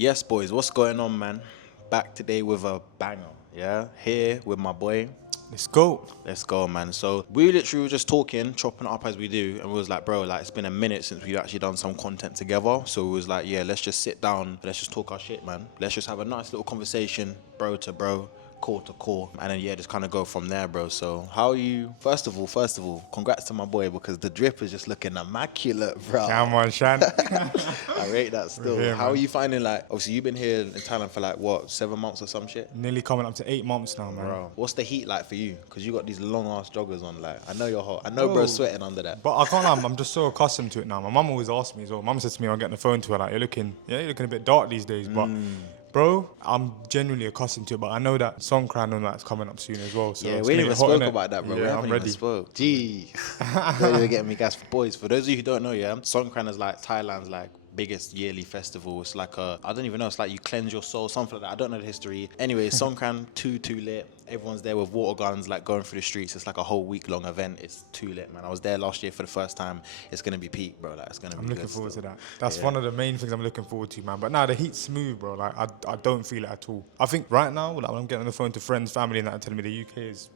Yes, boys, what's going on, man? Back today with a banger, yeah? Here with my boy. Let's go. Let's go, man. So we literally were just talking, chopping it up as we do, and we was like, bro, like it's been a minute since we've actually done some content together. So we was like, yeah, let's just sit down, let's just talk our shit, man. Let's just have a nice little conversation, bro to bro, core to core, and then yeah, just kind of go from there, bro. So how are you? First of all, congrats to my boy because the drip is just looking immaculate, bro. Come on, Shan. I rate that still. We're here, How are man. you finding, like, obviously you've been here in Thailand for like what, 7 months or some shit? Nearly coming up to 8 months now, man. Bro, what's the heat like for you? Because you got these long ass joggers on. Like, I know you're hot. I know, Bro. bro's sweating under that. But I can't lie, I'm just so accustomed to it now. My mum always asks me as well. Mum says to me, I'll get on the phone to her, like, you're looking a bit dark these days. But, bro, I'm genuinely accustomed to it. But I know that Songkran and that's coming up soon as well. So Yeah, it's we gonna ain't even get hot, spoke innit? about that, bro. We Yeah, haven't I'm even ready. spoke. Gee, you're getting me gas for boys. For those of you who don't know, yeah, Songkran is like Thailand's like biggest yearly festival. It's like I don't even know. It's like you cleanse your soul, something like that. I don't know the history. Anyway, Songkran too lit. Everyone's there with water guns, like going through the streets. It's like a whole week-long event. It's too lit, man. I was there last year for the first time. It's gonna be peak, bro. Like it's gonna be. I'm looking good forward still. to that. That's one of the main things I'm looking forward to, man. But now the heat's smooth, bro. Like I don't feel it at all. I think right now, like when I'm getting on the phone to friends, family, and that are telling me the UK is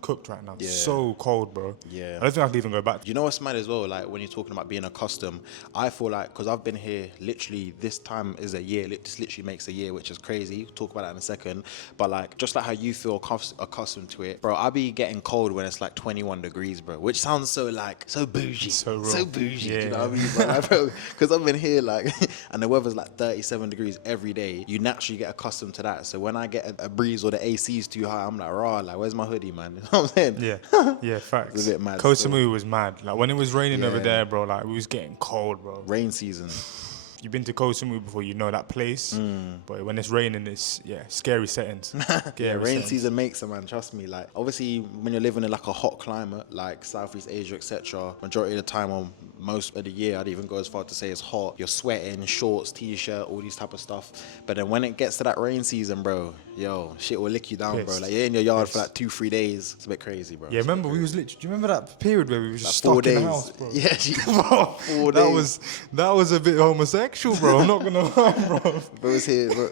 cooked right now. Yeah. So cold, bro. Yeah. I don't think I can even go back. You know what's mad as well? Like when you're talking about being accustomed, I feel like because I've been here literally this time is a year. This literally makes a year, which is crazy. We'll talk about that in a second. But like just like how you feel accustomed to it, bro. I be getting cold when it's like 21 degrees, bro. Which sounds so like so bougie, So raw. so bougie. Yeah. You know what I mean? But like, bro, because I've been here like, and the weather's like 37 degrees every day. You naturally get accustomed to that. So when I get a breeze or the AC's too high, I'm like, raw. Like, where's my hoodie, man? You know what I'm saying? Yeah, facts. It's a bit mad Koh still. Samui was mad. Like when it was raining over Yeah. there, bro, like we was getting cold, bro. Rain season. You've been to Koh Samui before, you know that place. But when it's raining, it's scary settings. Yeah, Scary rain settings. season makes it, man. Trust me. Like, obviously, when you're living in like a hot climate, like Southeast Asia, etc., majority of the time, or most of the year, I'd even go as far to say it's hot. You're sweating, shorts, t-shirt, all these type of stuff. But then when it gets to that rain season, bro, yo, shit will lick you down, bro. Pissed. Like you're in your yard for Pissed. like 2-3 days. It's a bit crazy, bro. Yeah, remember we was literally. Do you remember that period where we were just Like 4 stuck in days. the house, bro? Yeah, Bro, 4 that days. was a bit homosexual, bro. I'm not gonna lie, bro. Bro's here, bro.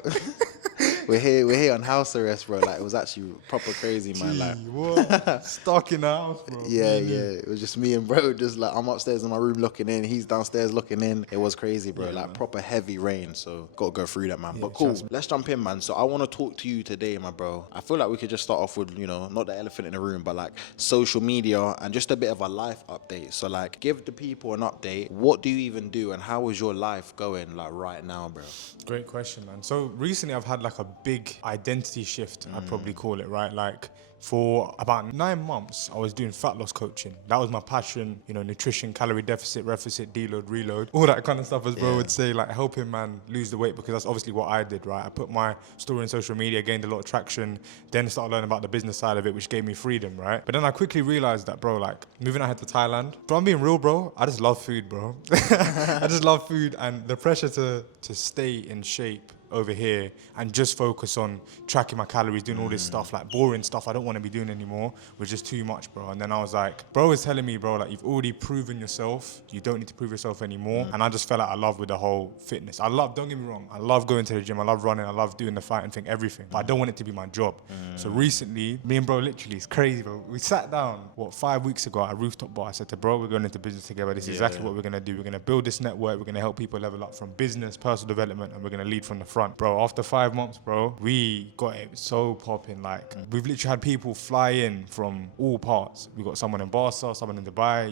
We're here on house arrest, bro. Like it was actually proper crazy, man. Like. Gee, what? Stuck in the house, bro. Yeah, Me and yeah. you. It was just me and bro. Just like I'm upstairs in my room looking in. He's downstairs looking in. It was crazy, bro. Yeah, like man. proper heavy rain. So gotta go through that, man. Yeah, But cool. trust me. Let's jump in, man. So I want to talk to you today, my bro. I feel like we could just start off with, not the elephant in the room, but like social media and just a bit of a life update. So like, give the people an update. What do you even do, and how is your life going, like right now, bro? Great question, man. So recently I've had like a big identity shift, I'd probably call it, right? Like for about 9 months, I was doing fat loss coaching. That was my passion, nutrition, calorie deficit, deload, reload, all that kind of stuff, as bro would say, like helping man lose the weight, because that's obviously what I did, right? I put my story on social media, gained a lot of traction, then started learning about the business side of it, which gave me freedom, right? But then I quickly realized that, bro, like moving ahead to Thailand, bro, I'm being real, bro. I just love food, bro. I just love food, and the pressure to stay in shape over here and just focus on tracking my calories, doing all this stuff, like boring stuff I don't want to be doing anymore, was just too much, bro. And then I was like, bro was telling me, bro, like you've already proven yourself, you don't need to prove yourself anymore. And I just fell out of love with the whole fitness. Don't get me wrong, I love going to the gym, I love running, I love doing the fighting thing, everything, but I don't want it to be my job. So recently, me and bro, literally, it's crazy, bro. We sat down, 5 weeks ago at a rooftop bar. I said to bro, we're going into business together. This is exactly what we're going to do. We're going to build this network. We're going to help people level up from business, personal development, and we're going to lead from the front. Bro, after 5 months, bro, we got it so popping. Like, we've literally had people fly in from all parts. We got someone in Barca, someone in Dubai,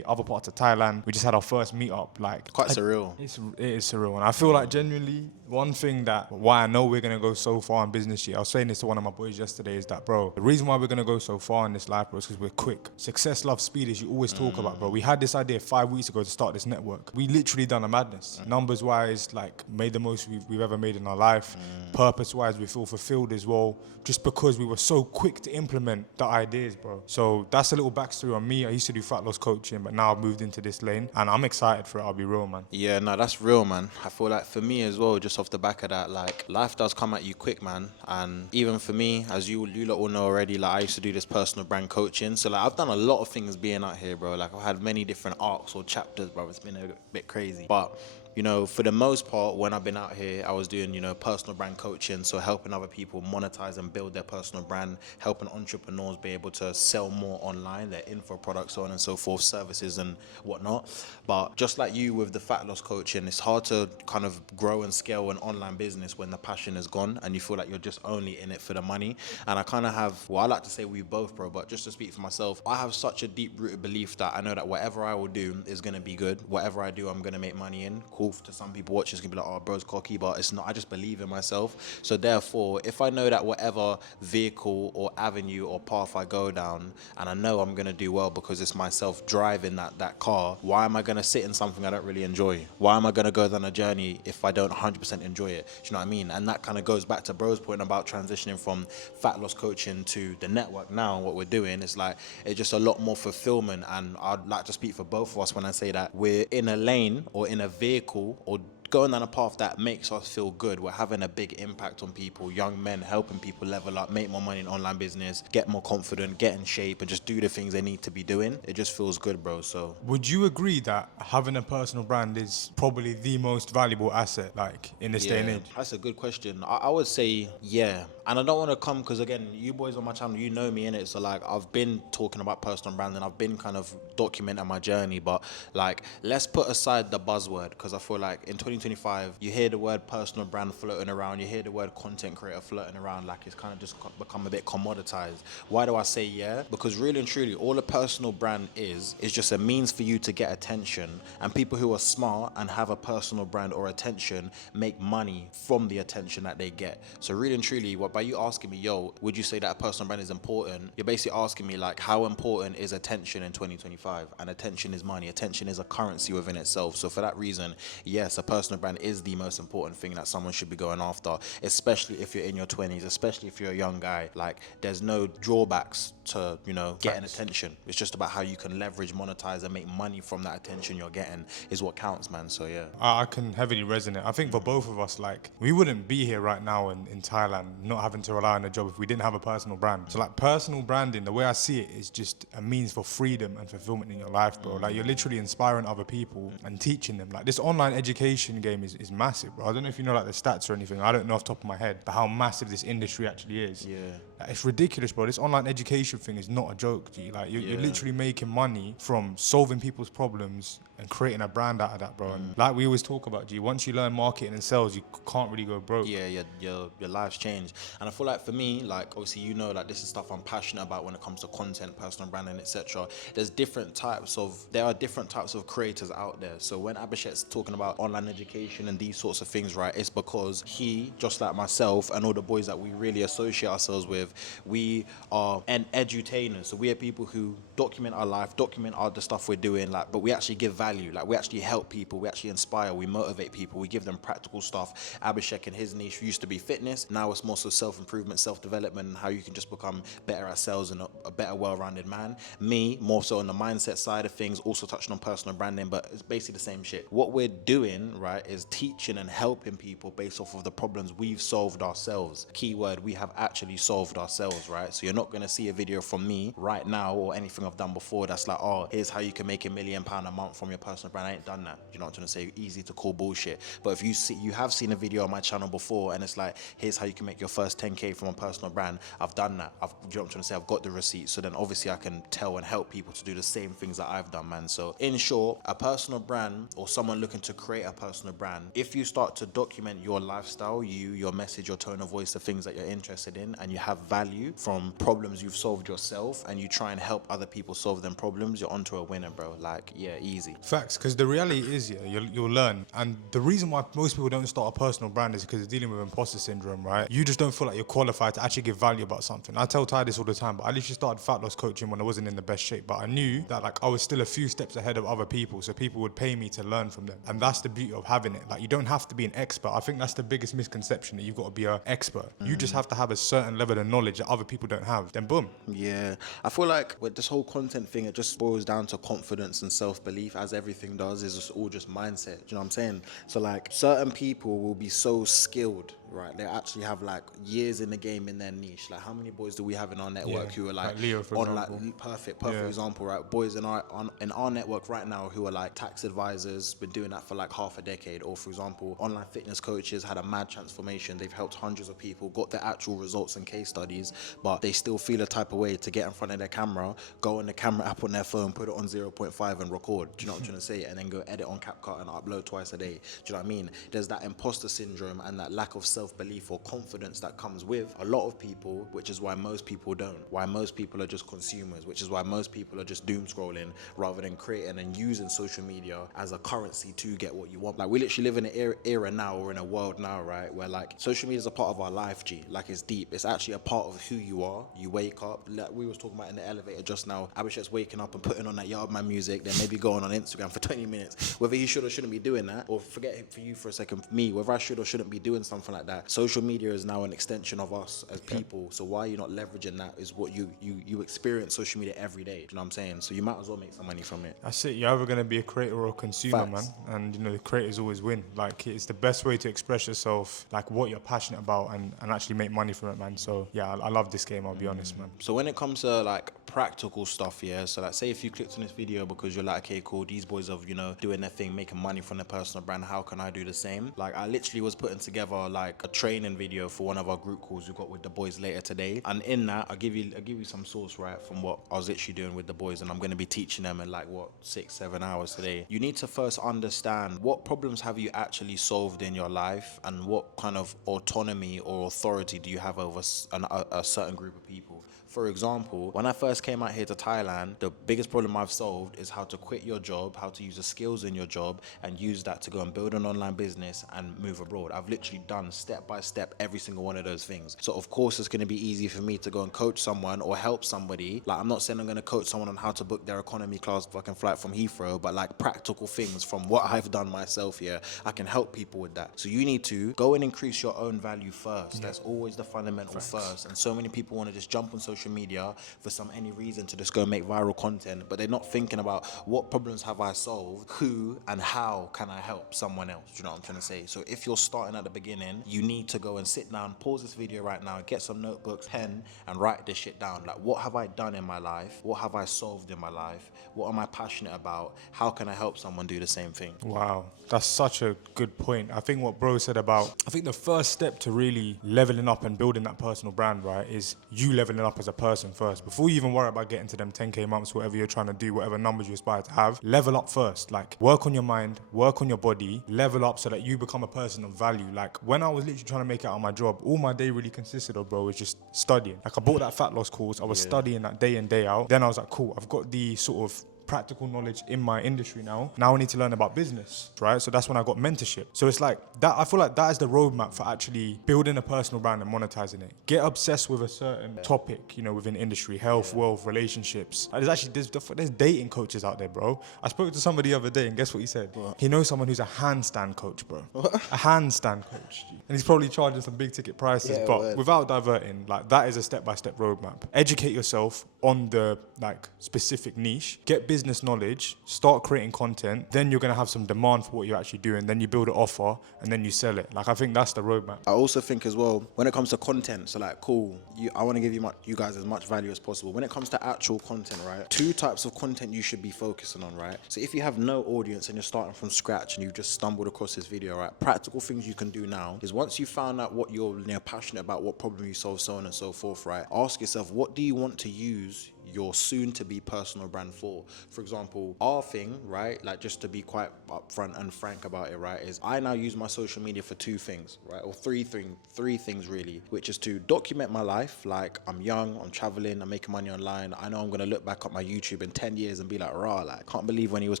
UK, other parts of Thailand. We just had our first meetup. Like, Quite surreal. it is surreal. And I feel like genuinely, one thing that why I know we're going to go so far in business year, I was saying this to one of my boys yesterday, is that, bro, the reason why we're going to go so far in this life, bro, is because we're quick. Success loves speed, as you always talk about, bro. We had this idea 5 weeks ago to start this network. We literally done a madness. Numbers wise, like, made the most we've ever made in our life. Purpose wise, we feel fulfilled as well, just because we were so quick to implement the ideas, bro. So that's a little backstory on me. I used to do fat loss coaching, but now I've moved into this lane, and I'm excited for it, I'll be real, man. Yeah, no, that's real, man. I feel like for me as well, just off the back of that, like life does come at you quick, man. And even for me, as you lot all know already, like I used to do this personal brand coaching. So like I've done a lot of things being out here, bro. Like I've had many different arcs or chapters, bro. It's been a bit crazy. But you know, for the most part, when I've been out here, I was doing, you know, personal brand coaching. So helping other people monetize and build their personal brand, helping entrepreneurs be able to sell more online, their info products, so on and so forth, services and whatnot. But just like you with the fat loss coaching, it's hard to kind of grow and scale an online business when the passion is gone and you feel like you're just only in it for the money. And I kind of have, well, I like to say we both, bro, but just to speak for myself, I have such a deep rooted belief that I know that whatever I will do is going to be good. Whatever I do, I'm going to make money in. Cool. To some people watching, it's going to be like, oh, bro's cocky, but it's not. I just believe in myself. So therefore, if I know that whatever vehicle or avenue or path I go down, and I know I'm going to do well because it's myself driving that car, why am I going to sit in something I don't really enjoy? Why am I going to go down a journey if I don't 100% enjoy it? Do you know what I mean? And that kind of goes back to bro's point about transitioning from fat loss coaching to the network. Now what we're doing is like, it's just a lot more fulfillment. And I'd like to speak for both of us when I say that we're in a lane or in a vehicle or going down a path that makes us feel good. We're having a big impact on people, young men, helping people level up, make more money in online business, get more confident, get in shape, and just do the things they need to be doing. It just feels good, bro. So Would you agree that having a personal brand is probably the most valuable asset, like in this day and age? that's a good question. I would say yeah. And I don't want to come because again, you boys on my channel, you know me in it. So like I've been talking about personal branding, I've been kind of documenting my journey, but like let's put aside the buzzword because I feel like in 2025 you hear the word personal brand floating around, you hear the word content creator floating around, like it's kind of just become a bit commoditized. Why do I say yeah? Because really and truly all a personal brand is just a means for you to get attention, and people who are smart and have a personal brand or attention make money from the attention that they get. So really and truly, what by you asking me, yo, would you say that a personal brand is important? You're basically asking me like, how important is attention in 2025? And attention is money. Attention is a currency within itself. So for that reason, yes, a personal brand is the most important thing that someone should be going after, especially if you're in your 20s, especially if you're a young guy. Like there's no drawbacks to, you know, getting attention. It's just about how you can leverage, monetize, and make money from that attention you're getting is what counts, man. So yeah. I can heavily resonate. I think for both of us, like, we wouldn't be here right now in Thailand, not having to rely on a job if we didn't have a personal brand. So, like, personal branding, the way I see it, is just a means for freedom and fulfillment in your life, bro. Like, you're literally inspiring other people and teaching them. Like, this online education game is massive, bro. I don't know if you know, like, the stats or anything. I don't know off the top of my head, but how massive this industry actually is. Yeah. Like, it's ridiculous, bro. This online education thing is not a joke, G. Like, you're literally making money from solving people's problems and creating a brand out of that, bro. And like we always talk about, G, once you learn marketing and sales, you can't really go broke. Yeah, your life's changed. And I feel like for me, like obviously you know, like this is stuff I'm passionate about when it comes to content, personal branding, etc. There are different types of creators out there. So when Abhishek's talking about online education and these sorts of things, right, it's because he, just like myself and all the boys that we really associate ourselves with, we are an edutainers. So we are people who document our life, document the stuff we're doing, like, but we actually give value. Like we actually help people, we actually inspire, we motivate people, we give them practical stuff. Abhishek in his niche used to be fitness, now it's more so self-improvement, self-development, and how you can just become better at sales and a better, well-rounded man. Me, more so on the mindset side of things, also touching on personal branding, but it's basically the same shit. What we're doing, right, is teaching and helping people based off of the problems we've solved ourselves. Keyword, we have actually solved ourselves, right? So you're not going to see a video from me right now or anything I've done before that's like, oh, here's how you can make £1 million a month from your personal brand. I ain't done that. You know what I'm trying to say? Easy to call bullshit. But if you have seen a video on my channel before and it's like, here's how you can make your first 10K from a personal brand, I've done that. You know what I'm trying to say? I've got the receipts. So then obviously I can tell and help people to do the same things that I've done, man. So in short, a personal brand or someone looking to create a personal brand, if you start to document your lifestyle, your message, your tone of voice, the things that you're interested in, and you have value from problems you've solved yourself, and you try and help other people solve them problems, you're onto a winner, bro. Like, yeah, easy. Facts, because the reality is, you'll learn. And the reason why most people don't start a personal brand is because they're dealing with imposter syndrome, right? You just don't feel like you're qualified to actually give value about something. I tell Ty this all the time, but I literally started fat loss coaching when I wasn't in the best shape. But I knew that like I was still a few steps ahead of other people, so people would pay me to learn from them. And that's the beauty of having it. Like, you don't have to be an expert. I think that's the biggest misconception, that you've got to be an expert. You just have to have a certain level of knowledge that other people don't have. Then boom. Yeah, I feel like with this whole content thing, it just boils down to confidence and self-belief, as everything does. Is just all just mindset. Do you know what I'm saying? So like certain people will be so skilled, right? They actually have like years in the game in their niche. Like how many boys do we have in our network who are like Leo, for on example. like perfect Yeah. example, right? Boys in our network right now who are like tax advisors, been doing that for like half a decade, or for example, online fitness coaches had a mad transformation. They've helped hundreds of people, got their actual results and case studies, but they still feel a type of way to get in front of their camera, go on the camera app on their phone, put it on 0.5 and record. Do you know what I'm trying to say? And then go edit on CapCut and upload twice a day. Do you know what I mean? There's that imposter syndrome and that lack of self-belief or confidence that comes with a lot of people, which is why most people don't. Why most people are just consumers, which is why most people are just doom scrolling rather than creating and using social media as a currency to get what you want. Like we literally live in an era now, or in a world now, right, where like social media is a part of our life, G. Like it's deep. It's actually a part of who you are. You wake up, like we was talking about in the elevator just now, Abhishek's waking up and putting on that Yardman music, then maybe going on Instagram for 20 minutes. Whether he should or shouldn't be doing that, or forget it for you for a second, for me, whether I should or shouldn't be doing something like that, social media is now an extension of us as people. So why are you not leveraging that? Is what you experience social media every day. Do you know what I'm saying? So you might as well make some money from it. That's it. You're either going to be a creator or a consumer, Facts. man. And, you know, the creators always win. Like, it's the best way to express yourself, like, what you're passionate about and actually make money from it, man. So, yeah, I love this game, I'll be honest, man. So when it comes to, like, practical stuff, yeah, so, like, say if you clicked on this video because you're like, okay, cool, these boys are, you know, doing their thing, making money from their personal brand, how can I do the same? Like, I literally was putting together, like, a training video for one of our group calls we got with the boys later today. And in that, I'll give you some source, right, from what I was literally doing with the boys, and I'm going to be teaching them in, like, what, 6-7 hours today. You need to first understand what problems have you actually solved in your life, and what kind of autonomy or authority do you have over a certain group of people. For example, when I first came out here to Thailand, the biggest problem I've solved is how to quit your job, how to use the skills in your job and use that to go and build an online business and move abroad. I've literally done step by step every single one of those things. So of course it's going to be easy for me to go and coach someone or help somebody. Like I'm not saying I'm going to coach someone on how to book their economy class fucking flight from Heathrow, but like practical things from what I've done myself here, I can help people with that. So you need to go and increase your own value first. That's always the fundamental first. And so many people want to just jump on social media for any reason to just go make viral content, but they're not thinking about what problems have I solved, who and how can I help someone else. Do you know what I'm trying to say? So if you're starting at the beginning, you need to go and sit down, pause this video right now, get some notebooks, pen, and write this shit down. Like, what have I done in my life? What have I solved in my life? What am I passionate about? How can I help someone do the same thing? Wow, that's such a good point. I think what bro said about, I think the first step to really leveling up and building that personal brand, right, is you leveling up as a person first. Before you even worry about getting to them 10K months, whatever you're trying to do, whatever numbers you aspire to have, level up first. Like, work on your mind, work on your body, level up so that you become a person of value. Like, when I was literally trying to make it out of my job, all my day really consisted of, bro, was just studying. Like, I bought that fat loss course, I was studying that day in, day out. Then I was like, cool, I've got the sort of practical knowledge in my industry now. Now I need to learn about business, right? So that's when I got mentorship. So it's like that. I feel like that is the roadmap for actually building a personal brand and monetizing it. Get obsessed with a certain topic, you know, within industry, health, wealth, relationships. Like, there's dating coaches out there, bro. I spoke to somebody the other day, and guess what he said? What? He knows someone who's a handstand coach, bro. What? A handstand coach, and he's probably charging some big ticket prices. But without diverting, like, that is a step-by-step roadmap. Educate yourself on the like specific niche. Get business knowledge, start creating content, then you're going to have some demand for what you're actually doing, then you build an offer, and then you sell it. Like, I think that's the roadmap. I also think as well, when it comes to content, so like, cool, I want to give you guys as much value as possible. When it comes to actual content, right, 2 types of content you should be focusing on, right? So if you have no audience and you're starting from scratch and you've just stumbled across this video, right, practical things you can do now is once you found out what you're passionate about, what problem you solve, so on and so forth, right, ask yourself, what do you want to use your soon-to-be personal brand for? For example, our thing, right, like, just to be quite upfront and frank about it, right, is I now use my social media for 2 things, right, or three things really, which is to document my life. Like, I'm young, I'm traveling, I'm making money online. I know I'm gonna look back at my YouTube in 10 years and be like, rah, like, can't believe when he was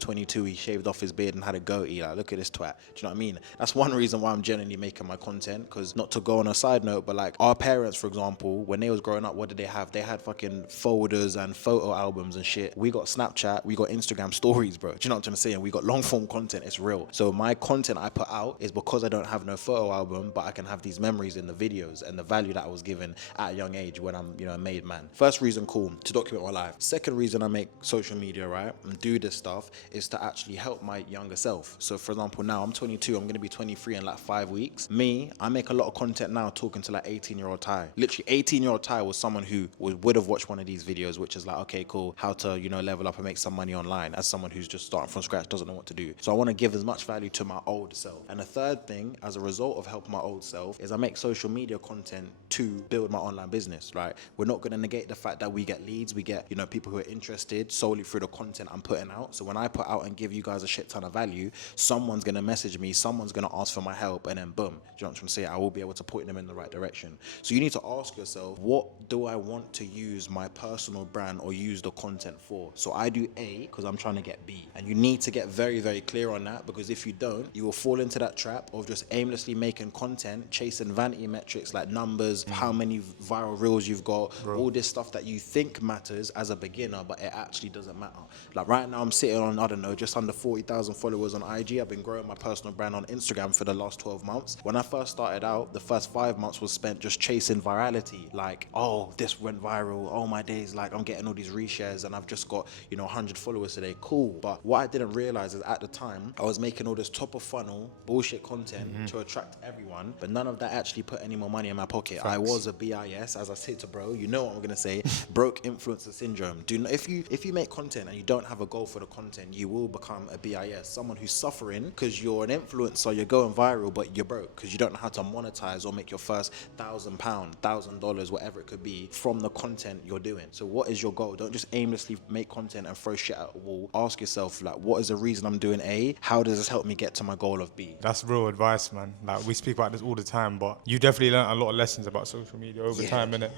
22 he shaved off his beard and had a goatee. Like, look at this twat. Do you know what I mean? That's one reason why I'm genuinely making my content. Because, not to go on a side note, but like, our parents, for example, when they was growing up, what did they have? They had fucking folders and photo albums and shit. We got Snapchat, we got Instagram stories, bro. Do you know what I'm trying to say? And we got long form content. It's real. So my content I put out is because I don't have no photo album, but I can have these memories in the videos and the value that I was given at a young age when I'm, a made man. First reason, cool, to document my life. Second reason I make social media, right, and do this stuff is to actually help my younger self. So for example, now I'm 22, I'm going to be 23 in like 5 weeks. Me, I make a lot of content now talking to like 18-year-old Ty. Literally 18-year-old Ty was someone who would have watched one of these videos, which is like, okay, cool, how to, level up and make some money online, as someone who's just starting from scratch, doesn't know what to do. So I want to give as much value to my old self. And the third thing, as a result of helping my old self, is I make social media content to build my online business, right? We're not going to negate the fact that we get leads, we get, people who are interested solely through the content I'm putting out. So when I put out and give you guys a shit ton of value, someone's going to message me, someone's going to ask for my help, and then boom, do you know what I'm trying to say? I will be able to point them in the right direction. So you need to ask yourself, what do I want to use my personal brand or use the content for? So I do A because I'm trying to get B. And you need to get very, very clear on that, because if you don't, you will fall into that trap of just aimlessly making content, chasing vanity metrics like numbers, how many viral reels you've got, all this stuff that you think matters as a beginner, but it actually doesn't matter. Like right now I'm sitting on, I don't know, just under 40,000 followers on IG. I've been growing my personal brand on Instagram for the last 12 months. When I first started out, the first 5 months was spent just chasing virality. Like, oh, this went viral. Oh my days, like I'm getting all these reshares and I've just got, 100 followers today. Cool. But what I didn't realize is at the time, I was making all this top of funnel bullshit content to attract everyone, but none of that actually put any more money in my pocket. Facts. I was a BIS, as I said to bro, you know what I'm gonna say, broke influencer syndrome. If you make content and you don't have a goal for the content, you will become a BIS, someone who's suffering because you're an influencer, you're going viral, but you're broke because you don't know how to monetize or make your first £1,000, $1,000, whatever it could be from the content you're doing. So what is your goal? Don't just aimlessly make content and throw shit at a wall. Ask yourself, like, what is the reason I'm doing A? How does this help me get to my goal of B? That's real advice, man. Like, we speak about this all the time, but you definitely learned a lot of lessons about social media over time, innit?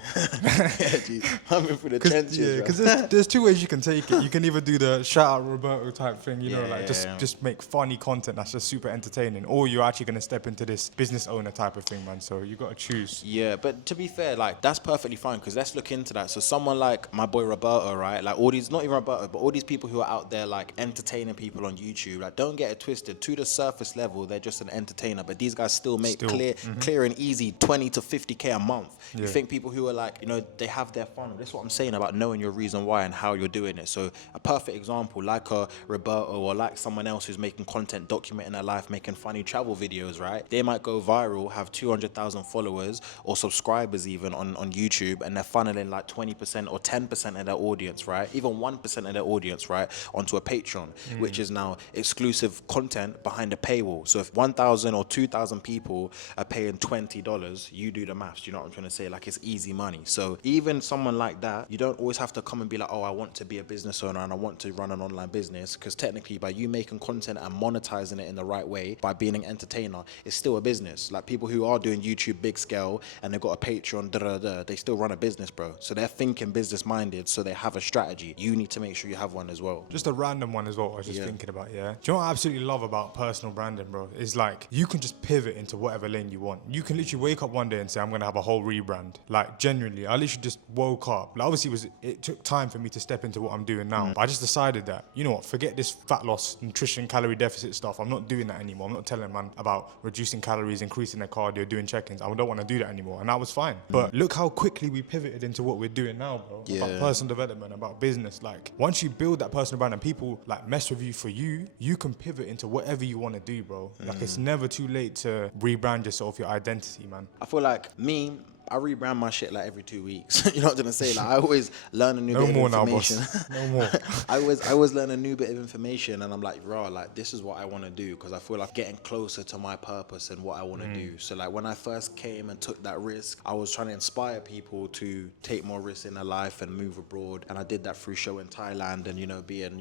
Yeah, geez. I'm in for the trenches. Yeah, because there's two ways you can take it. You can either do the shout out Roberto type thing, just make funny content that's just super entertaining, or you're actually going to step into this business owner type of thing, man. So you got to choose. Yeah, but to be fair, like, that's perfectly fine, because let's look into that. So someone like my boy Roberto, right? Like all these, not even Roberto, but all these people who are out there like entertaining people on YouTube, like, don't get it twisted. To the surface level, they're just an entertainer, but these guys still make clear and easy 20 to 50K a month. You think people who are like, they have their fun. That's what I'm saying about knowing your reason why and how you're doing it. So a perfect example, like a Roberto or like someone else who's making content, documenting their life, making funny travel videos, right? They might go viral, have 200,000 followers or subscribers even on YouTube, and they're funneling like 20% or 10% of their audience, right? Even 1% of their audience, right? Onto a Patreon, which is now exclusive content behind a paywall. So if 1,000 or 2,000 people are paying $20, you do the maths. You know what I'm trying to say? Like, it's easy money. So even someone like that, you don't always have to come and be like, oh, I want to be a business owner and I want to run an online business, because technically by you making content and monetizing it in the right way, by being an entertainer, it's still a business. Like people who are doing YouTube big scale and they've got a Patreon, they still run a business, bro. So they're thinking business minded, so they have a strategy. You need to make sure you have one as well. Just a random one as well, I was just thinking about, Do you know what I absolutely love about personal branding, bro? Is like, you can just pivot into whatever lane you want. You can literally wake up one day and say, I'm going to have a whole rebrand. Like, genuinely, I literally just woke up. Like, obviously, it took time for me to step into what I'm doing now. But I just decided that, you know what, forget this fat loss, nutrition, calorie deficit stuff. I'm not doing that anymore. I'm not telling man about reducing calories, increasing their cardio, doing check-ins. I don't want to do that anymore. And that was fine. But look how quickly we pivoted into what we're doing now, bro. About personal development, about business. Like, once you build that personal brand and people like mess with you for you, you can pivot into whatever you want to do, bro. Like, it's never too late to rebrand yourself, your identity, man. I feel like I rebrand my shit like every 2 weeks. You know what I'm gonna say? Like, I always learn a new bit of information. No more. I always learn a new bit of information, and I'm like, raw, like, this is what I want to do, because I feel like getting closer to my purpose and what I want to do. So like when I first came and took that risk, I was trying to inspire people to take more risks in their life and move abroad, and I did that through show in Thailand and being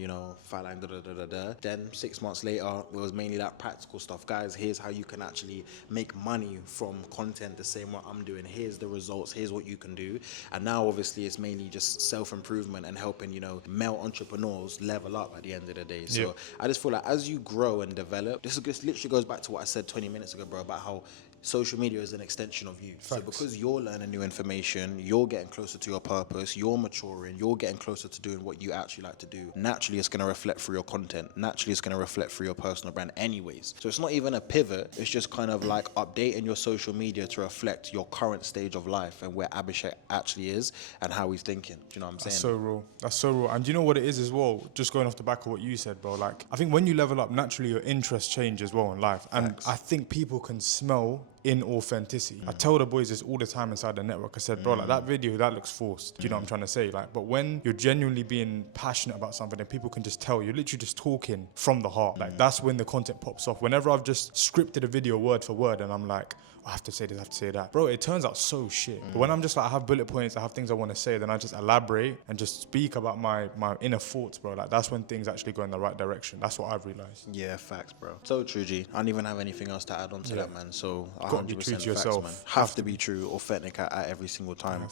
Falang Then 6 months later, it was mainly that practical stuff. Guys, here's how you can actually make money from content the same way I'm doing. Here's the results, here's what you can do. And now obviously it's mainly just self-improvement and helping male entrepreneurs level up at the end of the day. So I just feel like as you grow and develop, this literally goes back to what I said 20 minutes ago, bro, about how social media is an extension of you. So Facts. because you're learning new information, you're getting closer to your purpose, you're maturing, you're getting closer to doing what you actually like to do. Naturally, it's going to reflect through your content. Naturally, it's going to reflect through your personal brand anyways. So it's not even a pivot. It's just kind of like updating your social media to reflect your current stage of life and where Abhishek actually is and how he's thinking. Do you know what I'm saying? That's so real. That's so real. And you know what it is as well? Just going off the back of what you said, bro. Like, I think when you level up, naturally your interests change as well in life. And Facts. I think people can smell inauthenticity. I tell the boys this all the time inside the network. I said, bro, like that video, that looks forced. Do you know what I'm trying to say? Like, but when you're genuinely being passionate about something and people can just tell you're literally just talking from the heart. Like, that's when the content pops off. Whenever I've just scripted a video word for word and I'm like, I have to say this, I have to say that. Bro, it turns out so shit. But when I'm just like, I have bullet points, I have things I want to say, then I just elaborate and just speak about my inner thoughts, bro. Like, that's when things actually go in the right direction. That's what I've realized. Yeah, facts, bro. So true, G. I don't even have anything else to add on to that, man. So 100% Gotta be true to facts, yourself. man. Have to be true, authentic at every single time.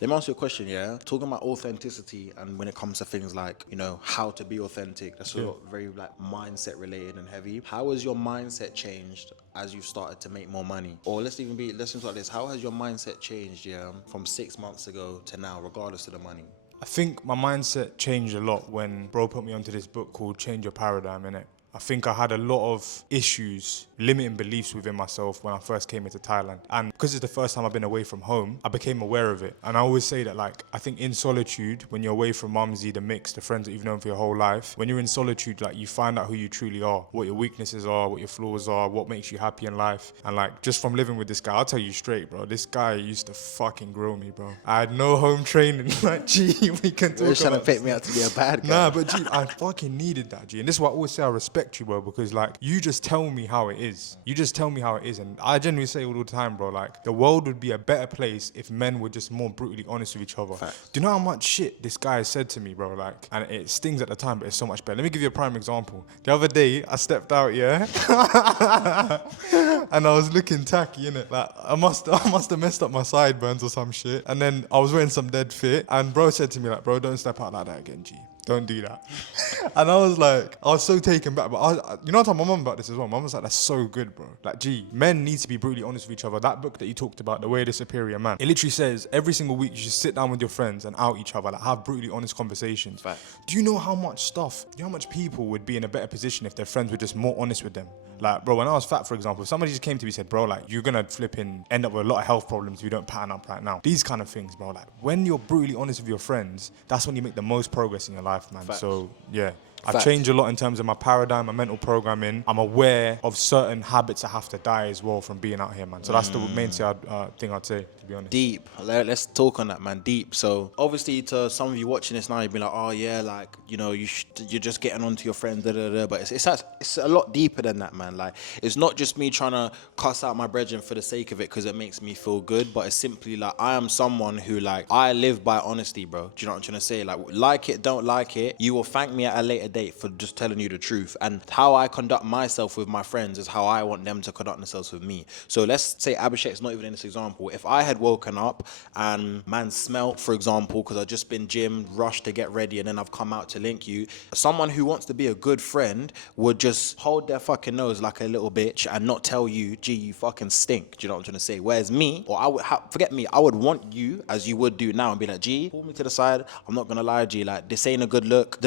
Let me ask you a question, yeah? Talking about authenticity and when it comes to things like, you know, how to be authentic, that's a lot very like mindset related and heavy. How has your mindset changed as you've started to make more money? Or let's think like this. How has your mindset changed, yeah, from 6 months ago to now, regardless of the money? I think my mindset changed a lot when bro put me onto this book called Change Your Paradigm, innit? I think I had a lot of issues, limiting beliefs within myself when I first came into Thailand. And because it's the first time I've been away from home, I became aware of it. And I always say that, like, I think in solitude, when you're away from mumsy, the mix, the friends that you've known for your whole life, when you're in solitude, like, you find out who you truly are, what your weaknesses are, what your flaws are, what makes you happy in life. And, like, just from living with this guy, I'll tell you straight, bro, this guy used to fucking grill me, bro. I had no home training. Like, gee, we can talk You're trying to about pick me out to be a bad guy. Nah, but G, I fucking needed that, G. And this is why I always say I respect you, bro, because, like, you just tell me how it is. You just tell me how it is. And I genuinely say all the time, bro, like, the world would be a better place if men were just more brutally honest with each other. Facts. Do you know how much shit this guy said to me, bro? Like, and it stings at the time, but it's so much better. Let me give you a prime example. The other day, I stepped out, yeah? And I was looking tacky, innit? Like, I must have messed up my sideburns or some shit. And then I was wearing some dead fit. And bro said to me, like, bro, don't step out like that again, G. Don't do that. And I was so taken back. But you know, I told my mum about this as well. Mum was like, that's so good, bro. Like, gee, men need to be brutally honest with each other. That book that you talked about, The Way of the Superior Man, it literally says every single week you should sit down with your friends and out each other, like have brutally honest conversations. Fact. Do you know how much people would be in a better position if their friends were just more honest with them? Like, bro, when I was fat, for example, if somebody just came to me and said, bro, like, you're gonna end up with a lot of health problems if you don't pattern up right now. These kind of things, bro. Like, when you're brutally honest with your friends, that's when you make the most progress in your life, man. Facts. So, yeah. I've Facts. changed a lot in terms of my paradigm, my mental programming. I'm aware of certain habits that have to die as well from being out here, man. So that's the main thing I'd say, to be honest. Deep. Let's talk on that, man. Deep. So obviously, to some of you watching this now, you'd be like, "Oh yeah, like, you know, you're just getting onto your friends." Da, da, da. But it's a lot deeper than that, man. Like, it's not just me trying to cuss out my brethren for the sake of it because it makes me feel good. But it's simply like I am someone who, like, I live by honesty, bro. Do you know what I'm trying to say? Like it, don't like it. You will thank me at a later date for just telling you the truth. And how I conduct myself with my friends is how I want them to conduct themselves with me. So let's say Abhishek's not even in this example. If I had woken up and man smelt, for example, because I've just been gym, rushed to get ready, and then I've come out to link you, someone who wants to be a good friend would just hold their fucking nose like a little bitch and not tell you, gee, you fucking stink. Do you know what I'm trying to say? Whereas me, or I would forget me, I would want you, as you would do now, and be like, gee, pull me to the side. I'm not gonna lie, G, like, this ain't a good look,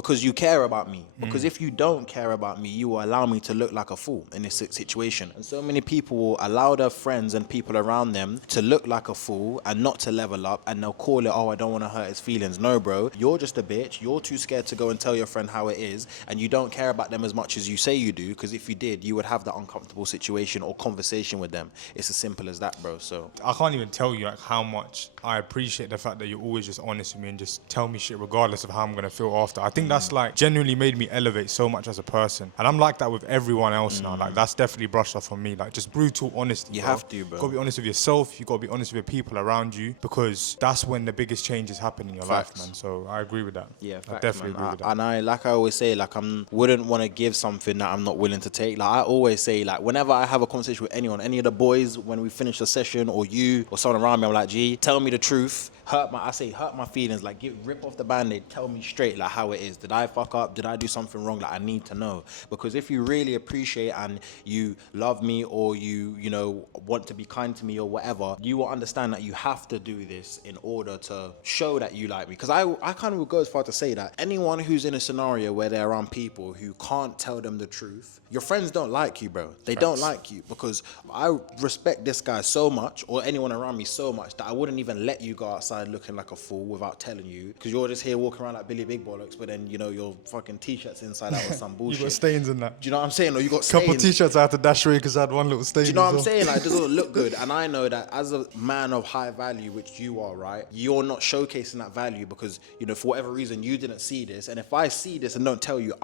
because you care about me. Because if you don't care about me, you will allow me to look like a fool in this situation. And so many people will allow their friends and people around them to look like a fool and not to level up, and they'll call it, oh, I don't want to hurt his feelings. No, bro, you're just a bitch. You're too scared to go and tell your friend how it is, and you don't care about them as much as you say you do, because if you did, you would have that uncomfortable situation or conversation with them. It's as simple as that, bro. So I can't even tell you, like, how much I appreciate the fact that you're always just honest with me and just tell me shit regardless of how I'm gonna feel after. I think that's, like, genuinely made me elevate so much as a person, and I'm like that with everyone else now. Like, that's definitely brushed off on me, like, just brutal honesty. You bro. have to, bro. You gotta be honest with yourself, you gotta be honest with the people around you, because that's when the biggest changes happen in your Facts. life, man. So I agree with that. yeah, I facts, definitely man. agree with that. And I always say, like, wouldn't want to give something that I'm not willing to take. Like, I always say, like, whenever I have a conversation with anyone, any of the boys, when we finish the session, or you or someone around me, I'm like, gee, tell me the truth. hurt my feelings, like rip off the band-aid, tell me straight like how it is. Did I fuck up? Did I do something wrong? Like I need to know. Because if you really appreciate and you love me, or you know, want to be kind to me or whatever, you will understand that you have to do this in order to show that you like me. Because I kind of would go as far to say that anyone who's in a scenario where they're around people who can't tell them the truth, your friends don't like you, bro. They don't like you, because I respect this guy so much, or anyone around me so much, that I wouldn't even let you go outside looking like a fool without telling you, because you're just here walking around like Billy Big Bollocks, but then, you know, your fucking t-shirt's inside out or some bullshit. You got stains in that. Do you know what I'm saying? Or you got stains. Couple t-shirts I had to dash away because I had one little stain. Do you know what as I'm well. saying? Like, it doesn't look good. And I know that as a man of high value, which you are, right, you're not showcasing that value because, you know, for whatever reason, you didn't see this. And if I see this and don't tell you,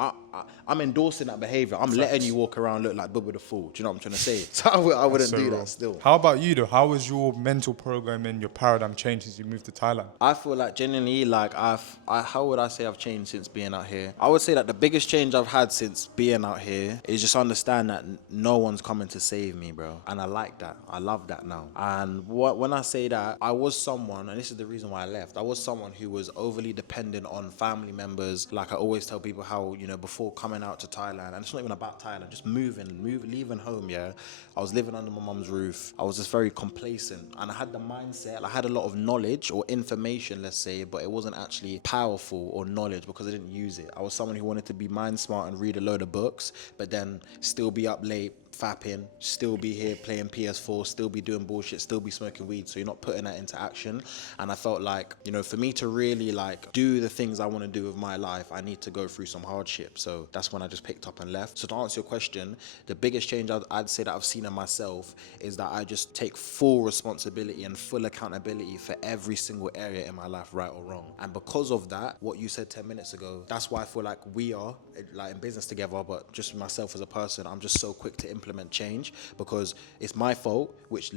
I'm endorsing that behavior. I'm letting you walk around look like Bubba the Fool. Do you know what I'm trying to say? So I wouldn't do that still. How about you, though? How was your mental programming, your paradigm change since you moved to Thailand? I feel like genuinely, like how would I say I've changed since being out here? I would say that the biggest change I've had since being out here is just understand that no one's coming to save me, bro. And I like that. I love that now. And when I say that, I was someone, and this is the reason why I left, I was someone who was overly dependent on family members. Like I always tell people how, you know, before coming out to Thailand, and it's not even about Thailand, just leaving home, yeah. I was living under my mum's roof. I was just very complacent, and I had the mindset, I had a lot of knowledge or information, let's say, but it wasn't actually powerful or knowledge because I didn't use it. I was someone who wanted to be mind smart and read a load of books, but then still be up late fapping, still be here playing PS4, still be doing bullshit, still be smoking weed, so you're not putting that into action. And I felt like, you know, for me to really like do the things I want to do with my life, I need to go through some hardship. So that's when I just picked up and left. So to answer your question, the biggest change I'd say that I've seen in myself is that I just take full responsibility and full accountability for every single area in my life, right or wrong. And because of that, what you said 10 minutes ago, that's why I feel like we are like in business together, but just myself as a person, I'm just so quick to implement change because it's my fault, which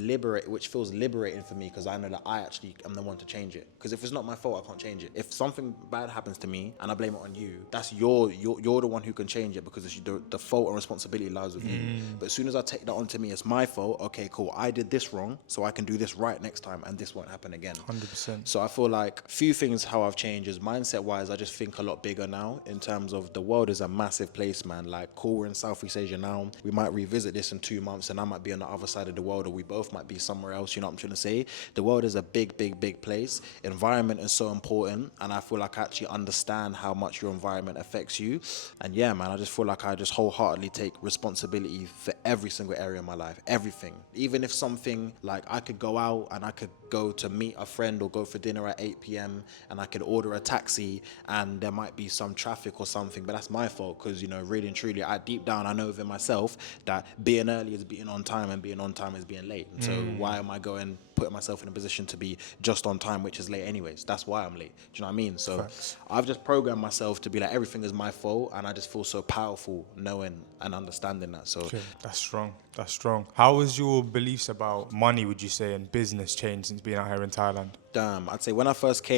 feels liberating for me because I know that I actually am the one to change it. Because if it's not my fault, I can't change it. If something bad happens to me and I blame it on you, that's you're the one who can change it because it's the fault and responsibility lies with you. But as soon as I take that onto me, it's my fault. Okay, cool. I did this wrong, so I can do this right next time, and this won't happen again. 100%. So I feel like few things how I've changed is mindset-wise. I just think a lot bigger now in terms of the world is a massive place, man. Like, cool, we're in Southeast Asia now. We might revisit this in 2 months, and I might be on the other side of the world, or we both might be somewhere else. You know what I'm trying to say? The world is a big, big, big place. Environment is so important, and I feel like I actually understand how much your environment affects you. And yeah, man, I just feel like I just wholeheartedly take responsibility for every single area of my life, everything. Even if something like I could go out and I could go to meet a friend or go for dinner at 8 p.m. and I could order a taxi and there might be some traffic or something, but that's my fault because, you know, really and truly, deep down, I know within myself that being early is being on time and being on time is being late. So why am I putting myself in a position to be just on time, which is late anyways? That's why I'm late. Do you know what I mean? So I've just programmed myself to be like, everything is my fault, and I just feel so powerful knowing and understanding that. So okay, that's strong. That's strong. How has your beliefs about money, would you say, and business changed since being out here in Thailand? Damn, I'd say when I first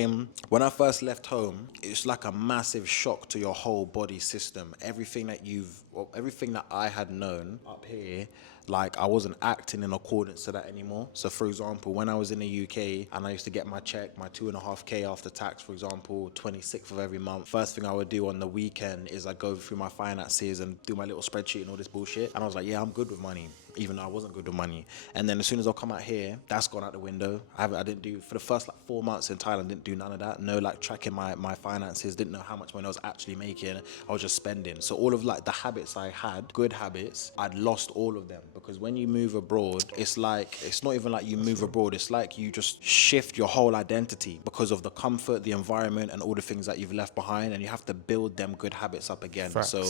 left home, it's like a massive shock to your whole body system. Everything that I had known up here, like I wasn't acting in accordance to that anymore. So for example, when I was in the UK and I used to get my check, my 2.5K after tax, for example, 26th of every month, first thing I would do on the weekend is I'd go through my finances and do my little spreadsheet and all this bullshit. And I was like, yeah, I'm good with money, even though I wasn't good with money. And then as soon as I come out here, that's gone out the window. I didn't do, for the first like 4 months in Thailand, didn't do none of that. No like tracking my finances, didn't know how much money I was actually making. I was just spending. So all of like the habits I had, good habits, I'd lost all of them. Because when you move abroad, it's not even like you move abroad, it's like you just shift your whole identity because of the comfort, the environment, and all the things that you've left behind, and you have to build them good habits up again. Facts. So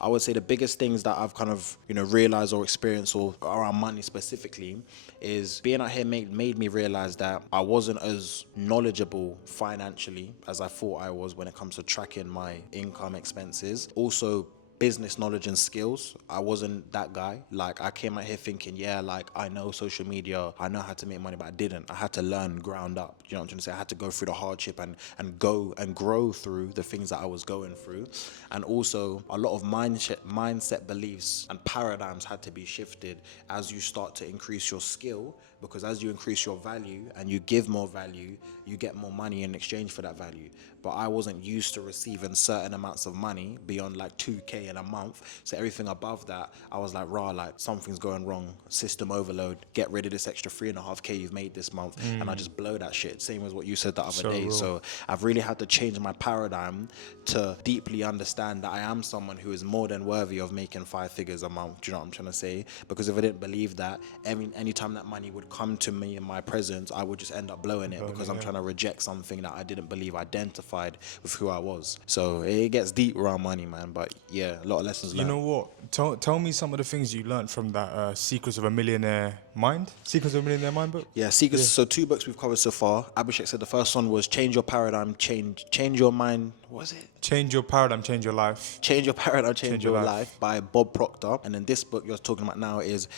I would say the biggest things that I've kind of, you know, realized or experienced or around money specifically is being out here made me realize that I wasn't as knowledgeable financially as I thought I was when it comes to tracking my income, expenses. Also, business knowledge and skills, I wasn't that guy. Like I came out here thinking, yeah, like I know social media, I know how to make money, but I didn't. I had to learn ground up. You know what I'm trying to say? I had to go through the hardship and go and grow through the things that I was going through. And also a lot of mindset beliefs and paradigms had to be shifted as you start to increase your skill, because as you increase your value and you give more value, you get more money in exchange for that value. But I wasn't used to receiving certain amounts of money beyond like 2K in a month. So everything above that, I was like, rah, like something's going wrong. System overload. Get rid of this extra 3.5K you've made this month. And I just blow that shit. Same as what you said the other So day. real. So I've really had to change my paradigm to deeply understand that I am someone who is more than worthy of making 5 figures a month. Do you know what I'm trying to say? Because if I didn't believe that, anytime that money would come to me in my presence, I would just end up blowing it because I'm trying to reject something that I didn't believe identified with who I was. So it gets deep around money, man. But yeah, a lot of lessons You learned. know what? Tell me some of the things you learned from that Secrets of a Millionaire Mind. Secrets of a Millionaire Mind book. Yeah, Secrets. So 2 books we've covered so far. Abhishek said the first one was change your paradigm, change your mind. What was it? Change your paradigm, change your life. Change Your Paradigm, Change Your Your Life. Life by Bob Proctor. And then this book you're talking about now is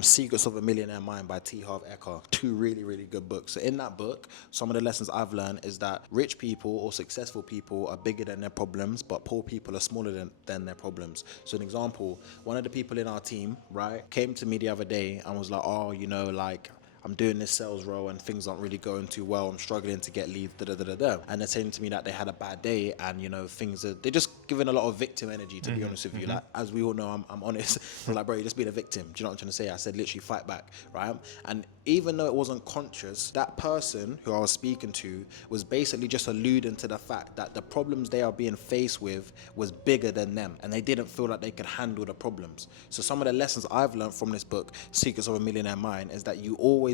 Secrets of a Millionaire Mind by T. Harv Eker. 2 really, really good books. So in that book, some of the lessons I've learned is that rich people or successful people are bigger than their problems, but poor people are smaller than their problems. So an example, one of the people in our team, right, came to me the other day and was like, oh, you know, like, I'm doing this sales role and things aren't really going too well. I'm struggling to get leads, And they're saying to me that they had a bad day and, you know, they're just giving a lot of victim energy, to be honest with you. Like, as we all know, I'm honest. I'm like, bro, you're just being a victim. Do you know what I'm trying to say? I said, literally fight back, right? And even though it wasn't conscious, that person who I was speaking to was basically just alluding to the fact that the problems they are being faced with was bigger than them. And they didn't feel like they could handle the problems. So some of the lessons I've learned from this book, Secrets of a Millionaire Mind, is that you always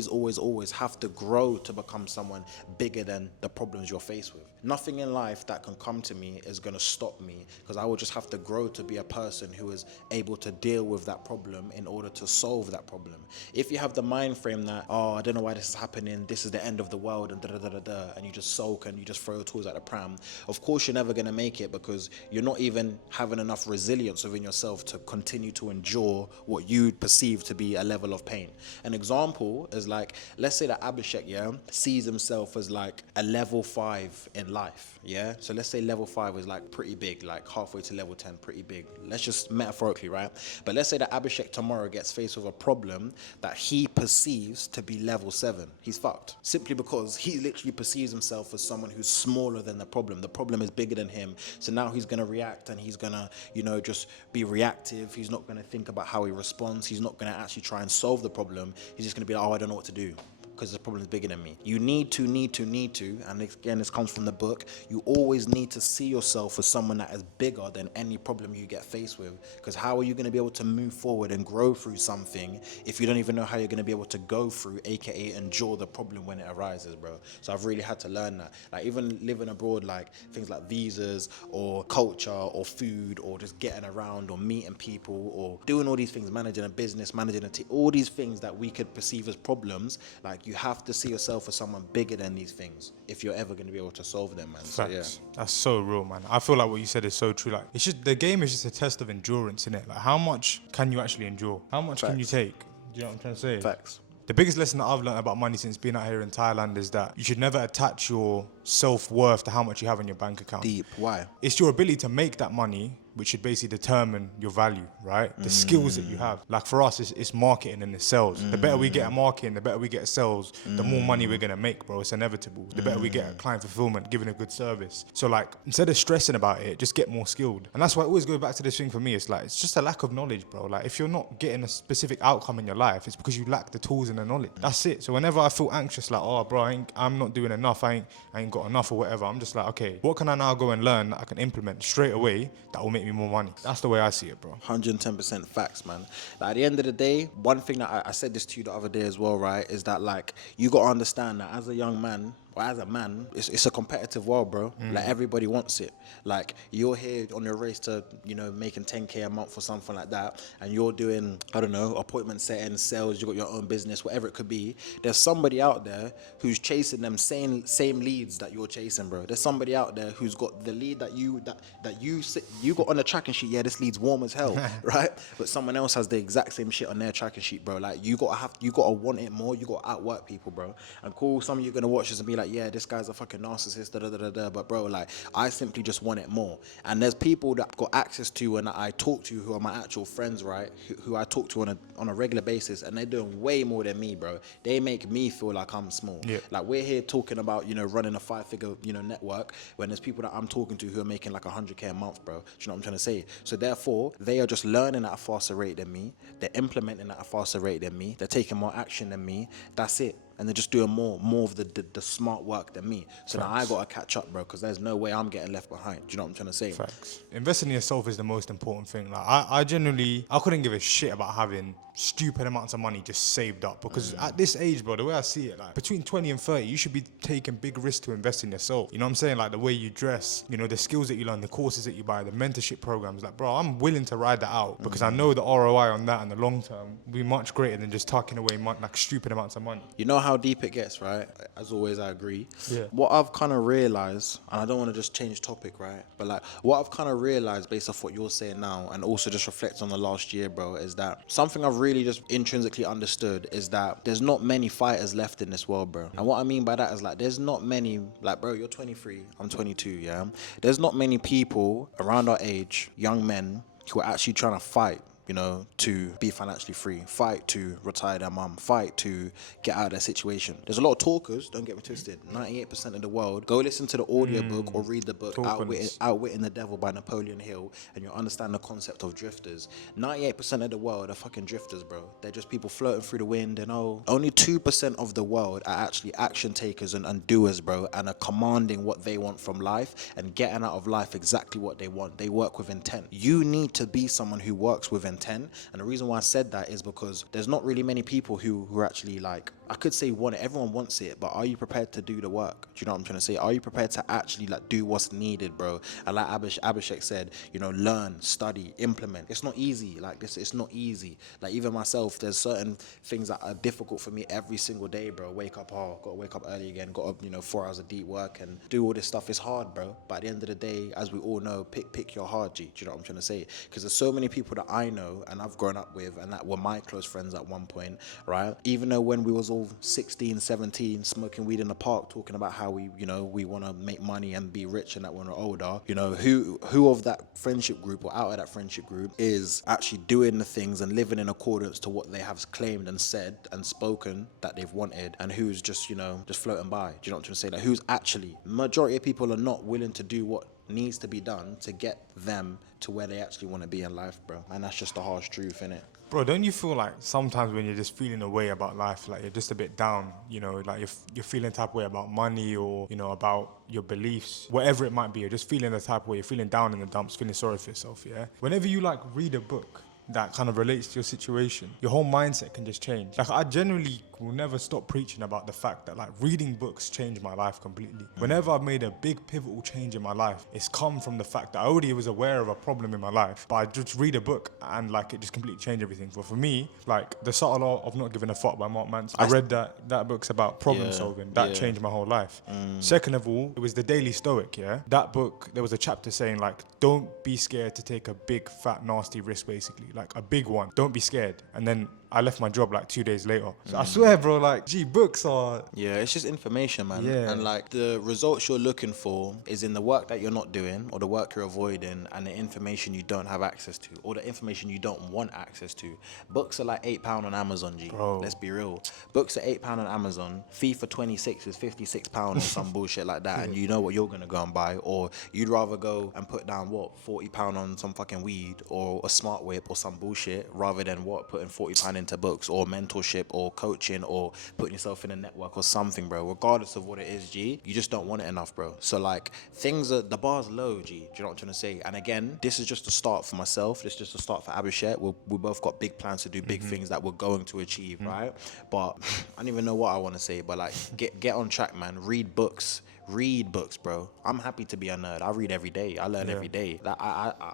have to grow to become someone bigger than the problems you're faced with. Nothing in life that can come to me is going to stop me, because I will just have to grow to be a person who is able to deal with that problem in order to solve that problem. If you have the mind frame that, oh, I don't know why this is happening, this is the end of the world, and and you just sulk and you just throw your tools at the pram, of course you're never going to make it, because you're not even having enough resilience within yourself to continue to endure what you perceive to be a level of pain. An example is like, let's say that Abhishek, sees himself as like a level 5 in life, so let's say level 5 is like pretty big, like halfway to level 10, pretty big. Let's just metaphorically, right? But let's say that Abhishek tomorrow gets faced with a problem that he perceives to be level 7. He's fucked, simply because he literally perceives himself as someone who's smaller than the problem. The problem is bigger than him, so now he's gonna react and he's gonna, just be reactive. He's not gonna think about how he responds. He's not gonna actually try and solve the problem. He's just gonna be like, oh, I don't know what to do, because the problem is bigger than me. You need to, and again, this comes from the book, you always need to see yourself as someone that is bigger than any problem you get faced with, because how are you going to be able to move forward and grow through something if you don't even know how you're going to be able to go through, aka endure the problem when it arises, bro? So I've really had to learn that. Like, even living abroad, like things like visas or culture or food or just getting around or meeting people or doing all these things, managing a business, managing a team, all these things that we could perceive as problems, like, you have to see yourself as someone bigger than these things if you're ever going to be able to solve them, man. So, yeah. That's so real, man. I feel like what you said is so true. Like, it's just, the game is just a test of endurance, innit? Like, how much can you actually endure? How much can you take? Do you know what I'm trying to say? Facts. The biggest lesson that I've learned about money since being out here in Thailand is that you should never attach your self-worth to how much you have in your bank account. Deep. Why? It's your ability to make that money which should basically determine your value, right? The skills that you have. Like, for us, it's marketing and it's sales. The better we get at marketing, the better we get at sales, the more money we're gonna make, bro. It's inevitable. The better we get at client fulfillment, giving a good service. So, like, instead of stressing about it, just get more skilled. And that's why I always go back to this thing for me. It's like, it's just a lack of knowledge, bro. Like, if you're not getting a specific outcome in your life, it's because you lack the tools and the knowledge. That's it. So whenever I feel anxious, like, oh, bro, I'm not doing enough, I ain't got enough or whatever, I'm just like, okay, what can I now go and learn that I can implement straight away that will make me more money? That's the way I see it, bro. 110% facts, man. Like, at the end of the day, one thing that I said this to you the other day as well, right, is that, like, you got to understand that as a young man, or as a man, it's a competitive world, bro. Like, everybody wants it. Like, you're here on your race to, making 10K a month or something like that, and you're doing, I don't know, appointment setting, sales, you got your own business, whatever it could be. There's somebody out there who's chasing them same leads that you're chasing, bro. There's somebody out there who's got the lead that you got on the tracking sheet. Yeah, this lead's warm as hell, right? But someone else has the exact same shit on their tracking sheet, bro. Like, you gotta want it more. You gotta outwork people, bro. And cool, some of you are gonna watch this and be like, like, yeah, this guy's a fucking narcissist, da da da da da. But bro, like, I simply just want it more. And there's people that I've got access to and that I talk to who are my actual friends, right? Who I talk to on a regular basis, and they're doing way more than me, bro. They make me feel like I'm small. Yeah. Like, we're here talking about, you know, running a 5-figure, you know, network, when there's people that I'm talking to who are making like 100K a month, bro. Do you know what I'm trying to say? So therefore, they are just learning at a faster rate than me. They're implementing at a faster rate than me. They're taking more action than me. That's it. And they're just doing more of the smart work than me. So now I gotta catch up, bro, because there's no way I'm getting left behind. Do you know what I'm trying to say? Facts. Investing in yourself is the most important thing. Like I genuinely, I couldn't give a shit about having stupid amounts of money just saved up, because at this age, bro, the way I see it, like between 20 and 30, you should be taking big risks to invest in yourself. You know what I'm saying? Like the way you dress, you know, the skills that you learn, the courses that you buy, the mentorship programs. Like, bro, I'm willing to ride that out because I know the ROI on that in the long term will be much greater than just tucking away like stupid amounts of money. You know how deep it gets, right? As always, I agree. Yeah. What I've kind of realized, and I don't want to just change topic, right? But like, what I've kind of realized based off what you're saying now, and also just reflect on the last year, bro, is that something I've really just intrinsically understood is that there's not many fighters left in this world, bro. And what I mean by that is like, there's not many, like, bro, you're 23, I'm 22, yeah? There's not many people around our age, young men, who are actually trying to fight, you know, to be financially free, fight to retire their mum, fight to get out of their situation. There's a lot of talkers, don't get me twisted. 98% of the world, go listen to the audiobook or read the book Outwitting the Devil by Napoleon Hill, and you'll understand the concept of drifters. 98% of the world are fucking drifters, bro. They're just people floating through the wind, and only 2% of the world are actually action takers and doers, bro, and are commanding what they want from life and getting out of life exactly what they want. They work with intent. You need to be someone who works with intent. And the reason why I said that is because there's not really many people who are actually, like, I could say want it, everyone wants it, but are you prepared to do the work? Do you know what I'm trying to say? Are you prepared to actually, like, do what's needed, bro? And like Abhishek said, you know, learn, study, implement. It's not easy. Like this, it's not easy. Like even myself, there's certain things that are difficult for me every single day, bro. Gotta wake up early again, got to, you know, 4 hours of deep work and do all this stuff. It's hard, bro. But at the end of the day, as we all know, pick your hard, G. Do you know what I'm trying to say? Because there's so many people that I know and I've grown up with and that were my close friends at one point, right? Even though when we was all 16, 17, smoking weed in the park, talking about how we, you know, we want to make money and be rich and that when we're older, you know, who of that friendship group or out of that friendship group is actually doing the things and living in accordance to what they have claimed and said and spoken that they've wanted, and who's just, you know, just floating by. Do you know what I'm trying to say? Like, who's actually, majority of people are not willing to do what needs to be done to get them to where they actually want to be in life, bro. And that's just the harsh truth, innit? Bro, don't you feel like sometimes when you're just feeling a way about life, like you're just a bit down, you know, like you're feeling type of way about money or, you know, about your beliefs, whatever it might be, you're just feeling the type of way, you're feeling down in the dumps, feeling sorry for yourself, yeah? Whenever you like read a book that kind of relates to your situation, your whole mindset can just change. Like I genuinely will never stop preaching about the fact that like reading books changed my life completely. Whenever I've made a big pivotal change in my life, it's come from the fact that I already was aware of a problem in my life, but I just read a book and like it just completely changed everything. But for me, like The Subtle Art of Not Giving a Fuck by Mark Manson, I read that book's about problem solving. That changed my whole life. Second of all, it was The Daily Stoic, yeah? That book, there was a chapter saying like, don't be scared to take a big, fat, nasty risk basically. Like a big one. Don't be scared. And then I left my job like 2 days later. So I swear, bro, like, books are... Yeah, it's just information, man. Yeah. And like the results you're looking for is in the work that you're not doing or the work you're avoiding and the information you don't have access to or the information you don't want access to. Books are like £8 on Amazon, G. Bro. Let's be real. Books are £8 on Amazon. FIFA 26 is £56 or some bullshit like that. And you know what you're going to go and buy. Or you'd rather go and put down, what, £40 on some fucking weed or a smart whip or some bullshit rather than what, putting £40 into books or mentorship or coaching or putting yourself in a network or something, bro. Regardless of what it is, G, you just don't want it enough, bro. So like things are, the bar's low, G. Do you know what I'm trying to say? And again, this is just a start for myself. This is just a start for Abhishek. We both got big plans to do big things that we're going to achieve, right? But I don't even know what I want to say, but like get on track, man. Read books. Read books, bro. I'm happy to be a nerd. I read every day. I learn every day. Like,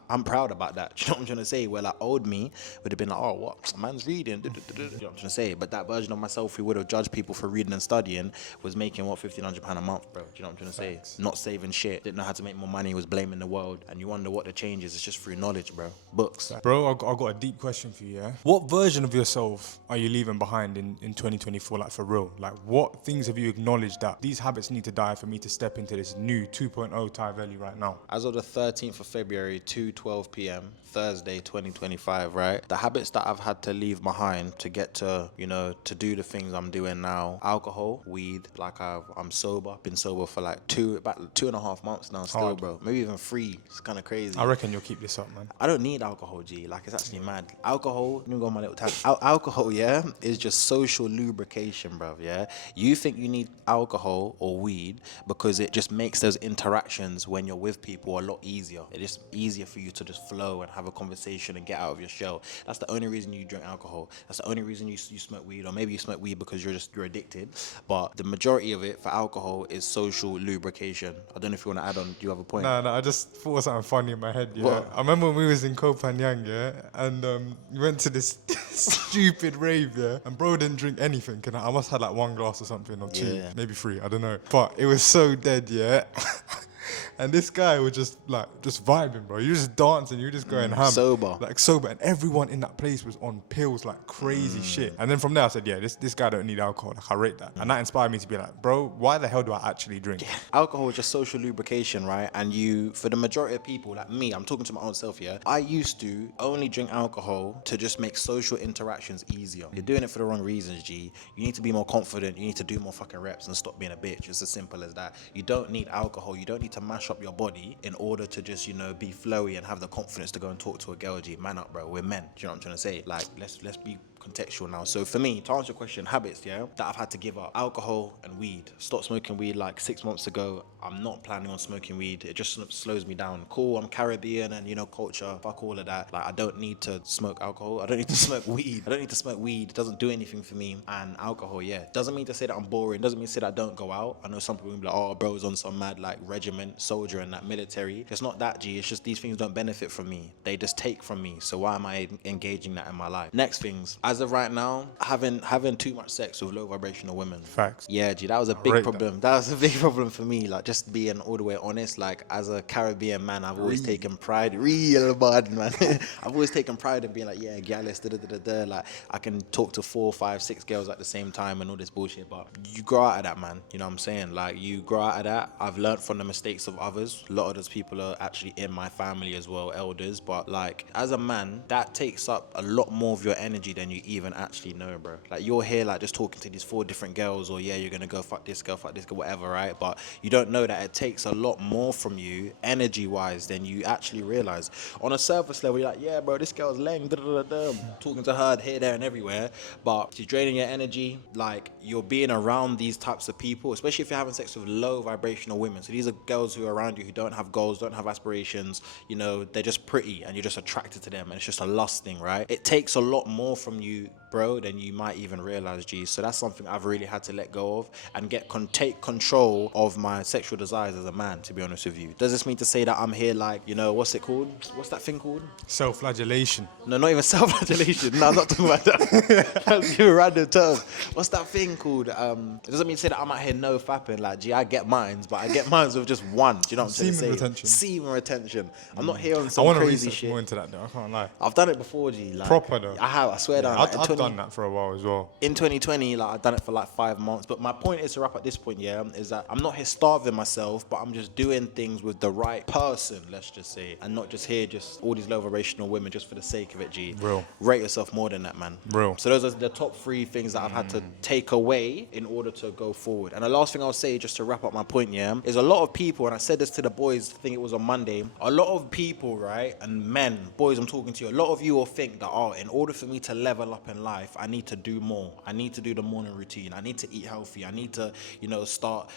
I'm proud about that. Do you know what I'm trying to say? Where like old me would have been like, oh, what? Man's reading. You know what I'm trying to say? But that version of myself who would have judged people for reading and studying was making, what, £1,500 a month, bro. Do you know what I'm trying to say? Not saving shit. Didn't know how to make more money. Was blaming the world. And you wonder what the change is. It's just through knowledge, bro. Books. Bro, I got a deep question for you, yeah? What version of yourself are you leaving behind in 2024, like for real? Like, what things have you acknowledged that these habits need to die for me to step into this new 2.0 Ty Valley right now? As of the 13th of February, 2:12 p.m., Thursday, 2025, right? The habits that I've had to leave behind to get to, you know, to do the things I'm doing now. Alcohol, weed, like I'm sober. Been sober for like about 2.5 months now still, Hard. bro. Maybe even 3. It's kind of crazy. I reckon you'll keep this up, man. I don't need alcohol, G. Like, it's actually mad. Alcohol, let me go on my little tag. Alcohol, yeah, is just social lubrication, bruv, yeah? You think you need alcohol or weed because it just makes those interactions when you're with people a lot easier. It's just easier for you to just flow and have a conversation and get out of your shell. That's the only reason you drink alcohol. That's the only reason you smoke weed, or maybe you smoke weed because you're addicted. But the majority of it for alcohol is social lubrication. I don't know if you want to add on. Do you have a point? No, I just thought of something funny in my head, yeah? What? I remember when we was in Koh Phangan, yeah? And we went to this stupid rave, yeah? And bro didn't drink anything. And I must have like 1 glass or something, or 2, Yeah. maybe 3, I don't know. But it was so dead, yeah? And this guy was just vibing, bro. You were just dancing, you were just going ham. Sober. Like sober. And everyone in that place was on pills, like crazy shit. And then from there I said, yeah, this guy don't need alcohol. Like, I rate that. And that inspired me to be like, bro, why the hell do I actually drink? Alcohol is just social lubrication, right? And for the majority of people, like me, I'm talking to my own self here. I used to only drink alcohol to just make social interactions easier. You're doing it for the wrong reasons, G. You need to be more confident. You need to do more fucking reps and stop being a bitch. It's as simple as that. You don't need alcohol. You don't need to mash up your body in order to just, be flowy and have the confidence to go and talk to a girl, G. Man up, bro. We're men. Do you know what I'm trying to say? Like, let's be contextual now. So for me, to answer your question, habits, yeah, that I've had to give up: alcohol and weed. Stopped smoking weed like 6 months ago. I'm not planning on smoking weed. It just slows me down. Cool, I'm Caribbean and culture, fuck all of that. Like, I don't need to smoke alcohol. I don't need to smoke weed. I don't need to smoke weed. It doesn't do anything for me. And alcohol, yeah, doesn't mean to say that I'm boring. Doesn't mean to say that I don't go out. I know some people will be like, oh, bro's on some mad like regiment, soldier and that military. It's not that, G. It's just these things don't benefit from me. They just take from me. So why am I engaging that in my life? Next things, as of right now, having too much sex with low vibrational women. Facts. Yeah, G, that was a big rate problem. That was a big problem for me. Like, just being all the way honest, like, as a Caribbean man, I've always taken pride, real bad, man. I've always taken pride in being like, yeah, gallus, like, I can talk to 4, 5, 6 girls at the same time and all this bullshit. But you grow out of that, man. You know what I'm saying? Like, you grow out of that. I've learned from the mistakes of others. A lot of those people are actually in my family as well, elders. But like, as a man, that takes up a lot more of your energy than you even actually know, bro. Like, you're here like just talking to these 4 different girls, or yeah, you're gonna go fuck this girl, whatever, right? But you don't know that it takes a lot more from you energy wise than you actually realize. On a surface level, you're like, yeah, bro, this girl's lame, talking to her here, there and everywhere, but she's draining your energy. Like, you're being around these types of people, especially if you're having sex with low vibrational women. So these are girls who are around you who don't have goals, don't have aspirations, they're just pretty and you're just attracted to them, and it's just a lust thing, right? It takes a lot more from you, bro, than you might even realize, G. So that's something I've really had to let go of and take control of my sexual desires as a man, to be honest with you. Does this mean to say that I'm here like, what's it called? What's that thing called? Self-flagellation. No, not even self-flagellation. No, I'm not talking about that. That's a random term. What's that thing called? It doesn't mean to say that I'm out here no fapping. Like, G, I get mines, but I get mines with just one. Do you know what I'm trying to say? Semen retention. Semen retention. I'm not here on I some want to crazy research shit. more into that though, I can't lie. I've done it before, G. Like, Proper though. I have, I swear down. Like, I've done that for a while as well. In 2020, like, I've done it for like 5 months. But my point is to wrap at this point, yeah, is that I'm not here starving myself, but I'm just doing things with the right person, let's just say, and not just here, just all these low vibrational women just for the sake of it, G. Real. Rate yourself more than that, man. Real. So those are the top 3 things that I've had to take away in order to go forward. And the last thing I'll say, just to wrap up my point, yeah, is a lot of people, and I said this to the boys, I think it was on Monday, a lot of people, right, and men, boys I'm talking to you, a lot of you will think that, in order for me to level up in life, I need to do more. I need to do the morning routine. I need to eat healthy. I need to, start,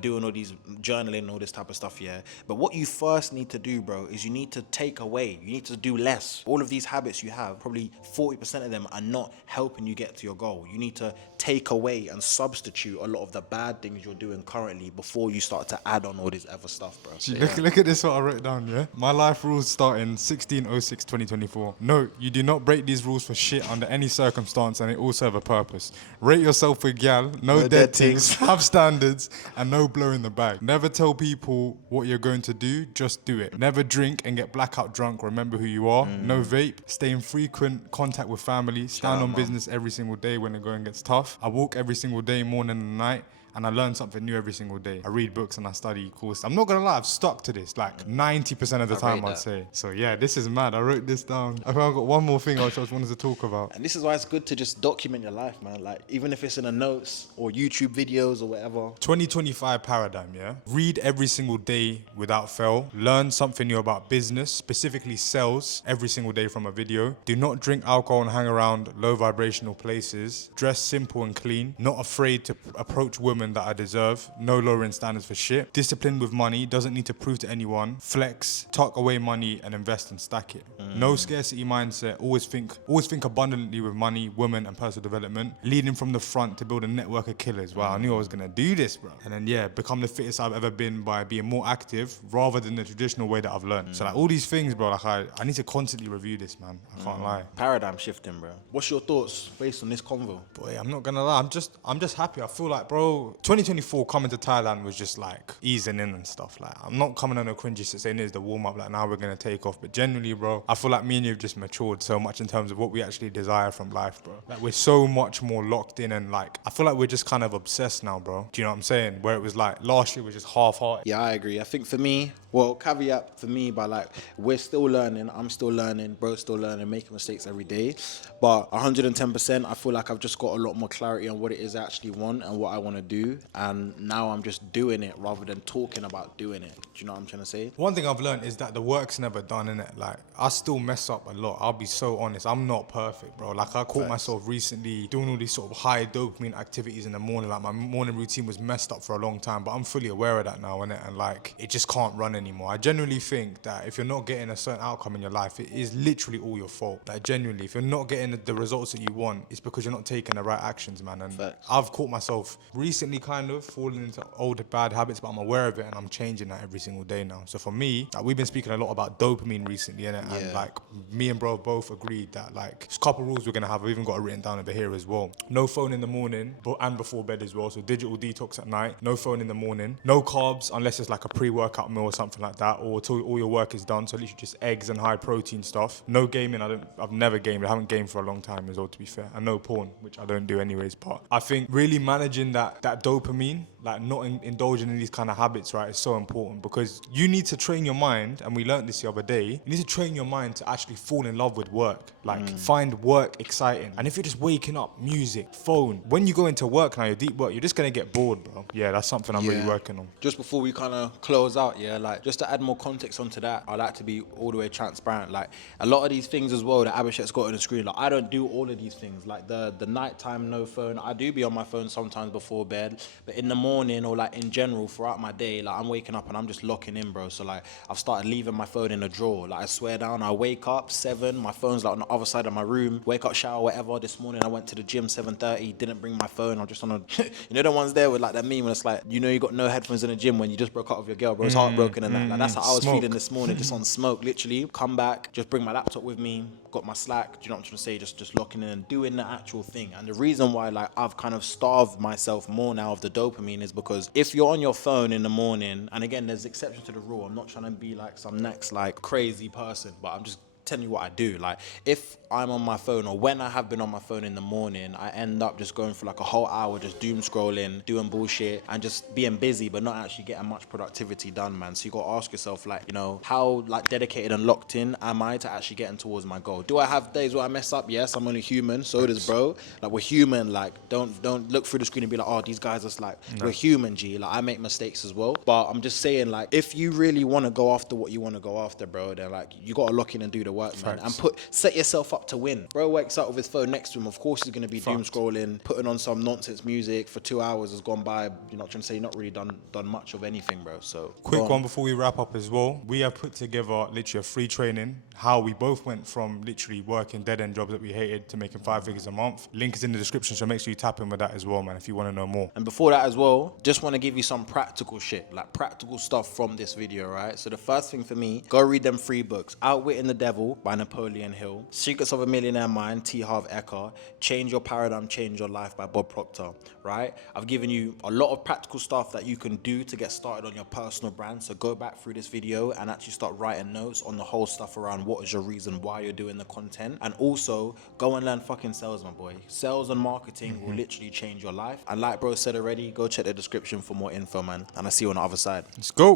doing all these journaling, all this type of stuff, yeah. But what you first need to do, bro, is you need to take away. You need to do less. All of these habits you have, probably 40% of them are not helping you get to your goal. You need to take away and substitute a lot of the bad things you're doing currently before you start to add on all this other stuff, bro. So, Look at this what I wrote down, yeah? My life rules start in 16/06/2024. Note, you do not break these rules for shit under any circumstance, and it all serve a purpose. Rate yourself with gal, no dead things, have standards, and no blow in the bag. Never tell people what you're going to do, just do it. Never drink and get blackout drunk, remember who you are. No vape, stay in frequent contact with family, stand on business every single day when the going gets tough. I walk every single day, morning and night. And I learn something new every single day. I read books and I study courses. I'm not gonna lie, I've stuck to this like 90% of the time, I'd say. So yeah, this is mad. I wrote this down. I think I've got one more thing I just wanted to talk about. And this is why it's good to just document your life, man. Like, even if it's in the notes or YouTube videos or whatever. 2025 paradigm, yeah? Read every single day without fail. Learn something new about business, specifically sales, every single day from a video. Do not drink alcohol and hang around low vibrational places. Dress simple and clean. Not afraid to approach women that I deserve. No lowering standards for shit. Discipline with money. Doesn't need to prove to anyone. Flex. Tuck away money and invest and stack it. No scarcity mindset. Always think abundantly with money, women, and personal development. Leading from the front to build a network of killers. Wow, I knew I was gonna do this, bro. And then yeah, become the fittest I've ever been by being more active rather than the traditional way that I've learned. So like all these things, bro, like I need to constantly review this, man. I can't lie. Paradigm shifting, bro. What's your thoughts based on this convo? Boy, I'm not gonna lie. I'm just happy. I feel like, bro, 2024 coming to Thailand was just like easing in and stuff. Like I'm not coming on a cringy shit saying it's the warm up. Like now we're gonna take off. But generally, bro, I feel like me and you have just matured so much in terms of what we actually desire from life, bro. Like we're so much more locked in and like I feel like we're just kind of obsessed now, bro. Do you know what I'm saying? Where it was like last year was just half-hearted. Yeah, I agree. I think for me, well, caveat for me, but like we're still learning. I'm still learning. Bro's still learning, making mistakes every day. But 110%, I feel like I've just got a lot more clarity on what it is I actually want and what I want to do. And now I'm just doing it rather than talking about doing it. Do you know what I'm trying to say? One thing I've learned is that the work's never done, innit? Like, I still mess up a lot. I'll be so honest. I'm not perfect, bro. Like, I caught myself recently doing all these sort of high dopamine activities in the morning. Like, my morning routine was messed up for a long time, but I'm fully aware of that now, innit? And, like, it just can't run anymore. I genuinely think that if you're not getting a certain outcome in your life, it is literally all your fault. Like, genuinely, if you're not getting the results that you want, it's because you're not taking the right actions, man. And I've caught myself recently kind of falling into old bad habits, but I'm aware of it and I'm changing that every single day now. So for me, like, we've been speaking a lot about dopamine recently, innit? Yeah. And like me and bro both agreed that like there's a couple rules we're gonna have. I've even got it written down over here as well. No phone in the morning and before bed as well. So digital detox at night. No phone in the morning. No carbs unless it's like a pre-workout meal or something like that, or till all your work is done. So literally just eggs and high protein stuff. No gaming. I've never gamed. I haven't gamed for a long time as well, to be fair. And no porn, which I don't do anyways. But I think really managing that dopamine, like not indulging in these kind of habits, right, is so important because you need to train your mind, and we learned this the other day, you need to train your mind to actually fall in love with work, like find work exciting. And if you're just waking up, music, phone, when you go into work now, your deep work, you're just going to get bored, bro. Yeah, that's something I'm really working on. Just before we kind of close out, yeah, like just to add more context onto that, I like to be all the way transparent. Like a lot of these things as well that Abhishek's got on the screen, like I don't do all of these things. Like the nighttime no phone, I do be on my phone sometimes before bed, but in the morning or like in general throughout my day, like I'm waking up and I'm just locking in, bro. So like I've started leaving my phone in a drawer. Like I swear down, I wake up 7, my phone's like on the other side of my room, wake up, shower, whatever. This morning I went to the gym 7:30, didn't bring my phone. I'm just on a you know the ones there with like that meme when it's like, you know, you got no headphones in the gym when you just broke up with your girl, bro. It's heartbroken and that. Like that's how I was feeling this morning, just on smoke, literally. Come back, just bring my laptop with me, got my Slack, do you know what I'm trying to say? Just locking in and doing the actual thing. And the reason why like I've kind of starved myself more now of the dopamine is because if you're on your phone in the morning, and again, there's exceptions to the rule. I'm not trying to be like some next like crazy person, but I'm just telling you what I do. Like if I'm on my phone, or when I have been on my phone in the morning, I end up just going for like a whole hour just doom scrolling, doing bullshit and just being busy but not actually getting much productivity done, man. So you got to ask yourself, like, you know, how like dedicated and locked in am I to actually getting towards my goal? Do I have days where I mess up? Yes, I'm only human. So does bro. Like we're human. Like don't look through the screen and be like, oh, these guys are like, we're human, G. Like I make mistakes as well. But I'm just saying, like, if you really want to go after what you want to go after, bro, then like you got to lock in and do the the work, man. Facts. And set yourself up to win. Bro wakes up with his phone next to him. Of course he's going to be doom Facts. scrolling, putting on some nonsense music for 2 hours has gone by. You're not trying to say you're not really done much of anything, bro. So Quick one before we wrap up as well. We have put together literally a free training, how we both went from literally working dead-end jobs that we hated to making 5 figures a month. Link is in the description, so make sure you tap in with that as well, man, if you want to know more. And before that as well, just want to give you some practical shit, like practical stuff from this video, right? So the first thing for me, go read them 3 books. Outwitting the Devil by Napoleon Hill, Secrets of a Millionaire Mind, T. Harv Eker, Change Your Paradigm, Change Your Life by Bob Proctor, right? I've given you a lot of practical stuff that you can do to get started on your personal brand. So go back through this video and actually start writing notes on the whole stuff around what is your reason why you're doing the content. And also go and learn fucking sales, my boy. Sales and marketing will literally change your life. And like bro said already, go check the description for more info, man. And I'll see you on the other side. Let's go.